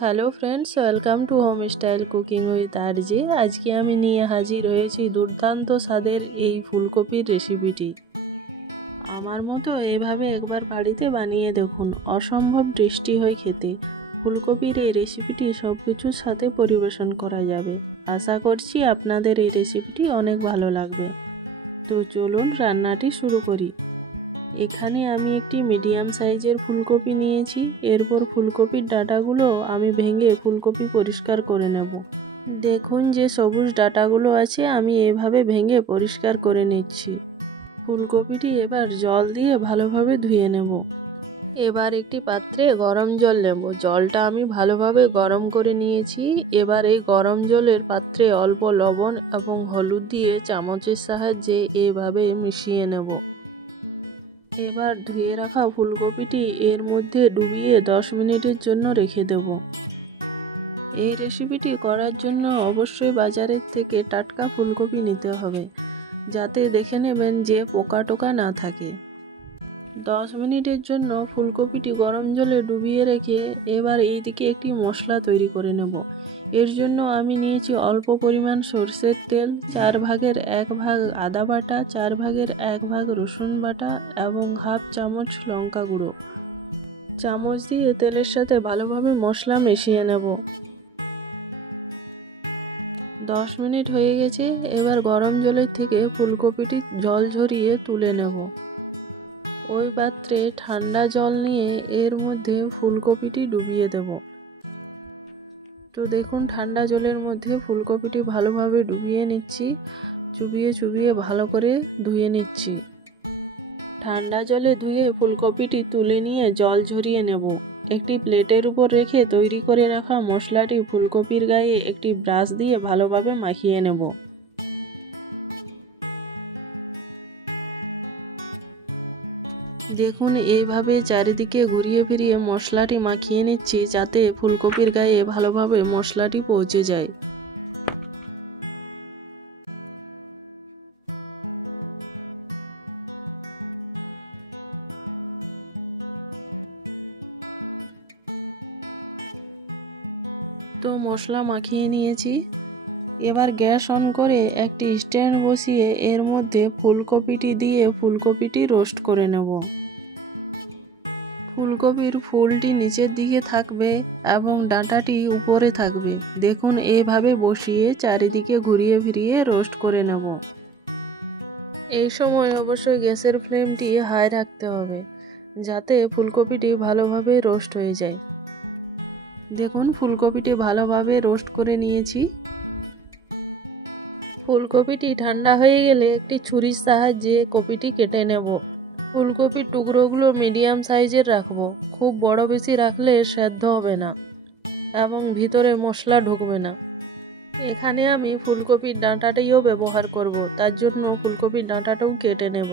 Hello friends, welcome to home style cooking with RJ. আজকে আমি নিয়ে হাজির হয়েছি দুর্দান্ত স্বাদের এই ফুলকপির রেসিপিটি। আমার মতো এভাবে একবার বাড়িতে বানিয়ে দেখুন, অসম্ভব টেস্টি হয় খেতে। ফুলকপির এই রেসিপিটি সব কিছুর সাথে পরিবেশন করা যাবে। আশা করছি আপনাদের এই রেসিপিটি অনেক ভালো লাগবে। তো চলুন রান্নাটি শুরু করি। এখানে আমি একটি মিডিয়াম সাইজের ফুলকপি নিয়েছি। এরপর ফুলকপির ডাঁটাগুলো আমি ভেঙে ফুলকপি পরিষ্কার করে নেব। দেখুন যে সবুজ ডাঁটাগুলো আছে আমি এভাবে ভেঙে পরিষ্কার করে নিচ্ছি। ফুলকপিটি এবার জল দিয়ে ভালোভাবে ধুয়ে নেব। এবার একটি পাত্রে গরম জল নেব। জলটা আমি ভালোভাবে গরম করে নিয়েছি। এবার এই গরম জলের পাত্রে অল্প লবণ এবং হলুদ দিয়ে চামচের সাহায্যে এভাবে মিশিয়ে নেব। এবার ধুয়ে রাখা ফুলকপিটি এর মধ্যে ডুবিয়ে 10 মিনিটের জন্য রেখে দেব। এই রেসিপিটি করার জন্য অবশ্যই বাজারের থেকে টাটকা ফুলকপি নিতে হবে, যাতে দেখে নেবেন যে পোকা টোকা না থাকে। 10 মিনিটের জন্য ফুলকপিটি গরম জলে ডুবিয়ে রেখে এবার এইদিকে একটি মশলা তৈরি করে নেব। এর জন্য আমি নিয়েছি অল্প পরিমাণ সরষের তেল, 4 ভাগের 1 ভাগ আদা বাটা, 4 ভাগের 1 ভাগ রসুন বাটা এবং হাফ চামচ লঙ্কা গুঁড়ো। চামচ দিয়ে তেলের সাথে ভালোভাবে মশলা মিশিয়ে নেব। 10 মিনিট হয়ে গেছে। এবার গরম জলের থেকে ফুলকপিটি জল ঝরিয়ে তুলে নেব। ওই পাত্রে ঠান্ডা জল নিয়ে এর মধ্যে ফুলকপিটি ডুবিয়ে দেব। তো দেখুন ঠান্ডা জলের মধ্যে ফুলকপিটি ভালোভাবে ডুবিয়ে নিচ্ছি। চুবিয়ে ভালো করে ধুয়ে নিচ্ছি। ঠান্ডা জলে ধুয়ে ফুলকপিটি তুলে নিয়ে জল ঝরিয়ে নেব। একটি প্লেটের উপর রেখে তৈরি করে রাখা মশলাটি ফুলকপির গায়ে একটি ব্রাশ দিয়ে ভালোভাবে মাখিয়ে নেব। দেখুন এইভাবে চারিদিকে ঘুরিয়ে ফিরিয়ে মশলাটি মাখিয়ে নিচ্ছি, যাতে ফুলকপির গায়ে ভালোভাবে মশলাটি পৌঁছে যায়। তো মশলা মাখিয়ে নিয়েছি। এবার গ্যাস অন করে একটি স্ট্যান্ড বসিয়ে এর মধ্যে ফুলকপিটি দিয়ে ফুলকপিটি রোস্ট করে নেব। ফুলকপির ফুলটি নিচের দিকে থাকবে এবং ডাঁটাটি উপরে থাকবে। দেখুন এইভাবে বসিয়ে চারিদিকে ঘুরিয়ে ফিরিয়ে রোস্ট করে নেব। এই সময় অবশ্যই গ্যাসের ফ্লেমটি হাই রাখতে হবে, যাতে ফুলকপিটি ভালোভাবে রোস্ট হয়ে যায়। দেখুন ফুলকপিটি ভালোভাবে রোস্ট করে নিয়েছি। ফুলকপিটি ঠান্ডা হয়ে গেলে একটি ছুরির সাহায্যে কপিটি কেটে নেব। ফুলকপির টুকরোগুলো মিডিয়াম সাইজের রাখবো। খুব বড় বেশি রাখলে সেদ্ধ হবে না এবং ভিতরে মশলা ঢুকবে না। এখানে আমি ফুলকপির ডাঁটাটিও ব্যবহার করব, তার জন্য ফুলকপির ডাঁটাটাও কেটে নেব।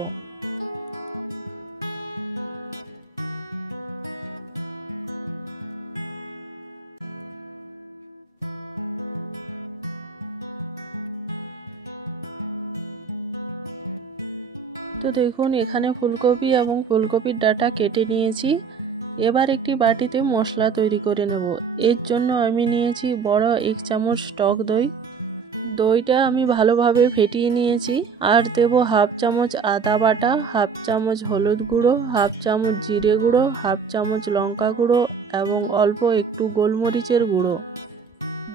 তো দেখুন এখানে ফুলকপি এবং ফুলকপির ডাঁটা কেটে নিয়েছি। এবার একটি বাটিতে মশলা তৈরি করে নেব। এর জন্য আমি নিয়েছি বড় 1 চামচ টক দই। দইটা আমি ভালোভাবে ফেটিয়ে নিয়েছি। আর দেব হাফ চামচ আদা বাটা, হাফ চামচ হলুদ গুঁড়ো, হাফ চামচ জিরে গুঁড়ো, হাফ চামচ লঙ্কা গুঁড়ো এবং অল্প একটু গোলমরিচের গুঁড়ো।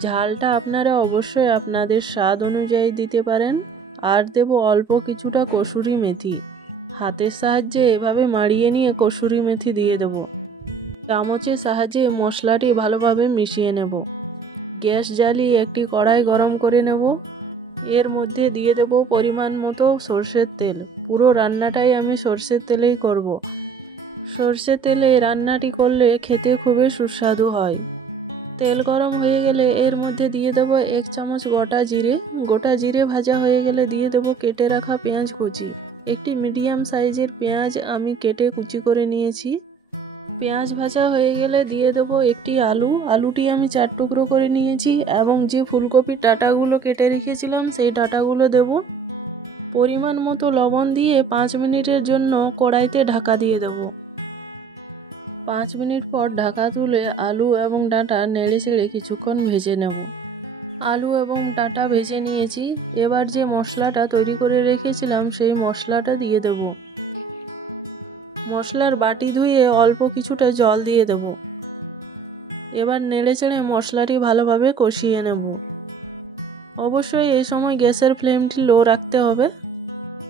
ঝালটা আপনারা অবশ্যই আপনাদের স্বাদ অনুযায়ী দিতে পারেন। আর দেব অল্প কিছুটা কসুরি মেথি। হাতের সাহায্যে এভাবে মাড়িয়ে নিয়ে কসুরি মেথি দিয়ে দেব। চামচের সাহায্যে মশলাটি ভালোভাবে মিশিয়ে নেব। গ্যাস জ্বালিয়ে একটি কড়াই গরম করে নেব। এর মধ্যে দিয়ে দেব পরিমাণ মতো সরষের তেল। পুরো রান্নাটাই আমি সরষের তেলেই করব। সরষের তেলে রান্নাটি করলে খেতে খুবই সুস্বাদু হয়। তেল গরম হয়ে গেলে এর মধ্যে দিয়ে দেব 1 চামচ গোটা জিরে। গোটা জিরে ভাজা হয়ে গেলে দিয়ে দেব কেটে রাখা পেঁয়াজ কুচি। একটি মিডিয়াম সাইজের পেঁয়াজ আমি কেটে কুচি করে নিয়েছি। পেঁয়াজ ভাজা হয়ে গেলে দিয়ে দেব একটি আলু। আলুটি আমি 4 টুকরো করে নিয়েছি এবং যে ফুলকপির ডাঁটাগুলো কেটে রেখেছিলাম সেই ডাঁটাগুলো দেব। পরিমাণ মতো লবণ দিয়ে 5 মিনিটের জন্য কড়াইতে ঢাকা দিয়ে দেব। 5 মিনিট পর ঢাকা তুলে আলু এবং ডাঁটা নেড়ে চেড়ে কিছুক্ষণ ভেজে নেব। আলু এবং ডাঁটা ভেজে নিয়েছি। এবার যে মশলাটা তৈরি করে রেখেছিলাম সেই মশলাটা দিয়ে দেব। মশলার বাটি ধুয়ে অল্প কিছুটা জল দিয়ে দেব। এবার নেড়ে চেড়ে মশলাটি ভালোভাবে কষিয়ে নেব। অবশ্যই এই সময় গ্যাসের ফ্লেমটি লো রাখতে হবে।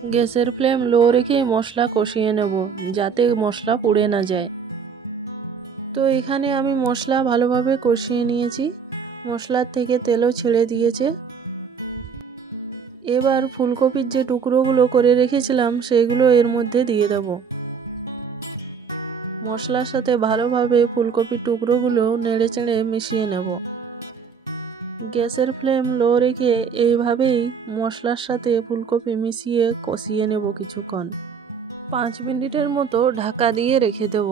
গ্যাসের ফ্লেম লো রেখে মশলা কষিয়ে নেব যাতে মশলা পুড়ে না যায়। তো এখানে আমি মশলা ভালোভাবে কষিয়ে নিয়েছি। মশলার থেকে তেলও ছেড়ে দিয়েছে। এবার ফুলকপির যে টুকরোগুলো করে রেখেছিলাম সেগুলো এর মধ্যে দিয়ে দেব। মশলার সাথে ভালোভাবে ফুলকপির টুকরোগুলো নেড়েচেড়ে মিশিয়ে নেব। গ্যাসের ফ্লেম লো রেখে এইভাবেই মশলার সাথে ফুলকপি মিশিয়ে কষিয়ে নেব কিছুক্ষণ। 5 মিনিটের মতো ঢাকা দিয়ে রেখে দেব।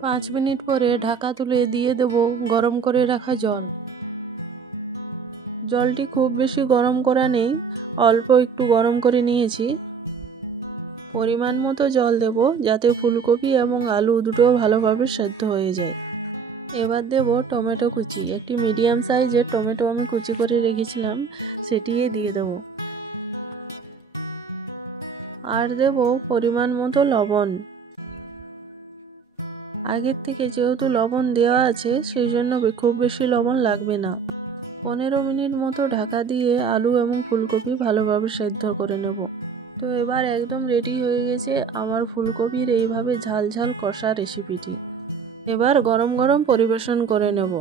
5 মিনিট পরে ঢাকা তুলে দিয়ে দেব গরম করে রাখা জল। জলটি খুব বেশি গরম করা নেই, অল্প একটু গরম করে নিয়েছি। পরিমাণ মতো জল দেব যাতে ফুলকপি এবং আলু দুটো ভালোভাবে সেদ্ধ হয়ে যায়। এবার দেব টমেটো কুচি। একটি মিডিয়াম সাইজের টমেটো আমি কুচি করে রেখেছিলাম, সেটিই দিয়ে দেব। আর দেব পরিমাণ মতো লবণ। আগের থেকে যেহেতু লবণ দেওয়া আছে সেই জন্য খুব বেশি লবণ লাগবে না। 15 মিনিট মতো ঢাকা দিয়ে আলু এবং ফুলকপি ভালোভাবে সেদ্ধ করে নেব। তো এবার একদম রেডি হয়ে গেছে আমার ফুলকপির এইভাবে ঝাল ঝাল কষা রেসিপিটি। এবার গরম গরম পরিবেশন করে নেব।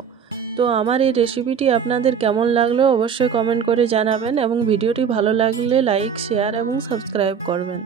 তো আমার এই রেসিপিটি আপনাদের কেমন লাগলো অবশ্যই কমেন্ট করে জানাবেন এবং ভিডিওটি ভালো লাগলে লাইক, শেয়ার এবং সাবস্ক্রাইব করবেন।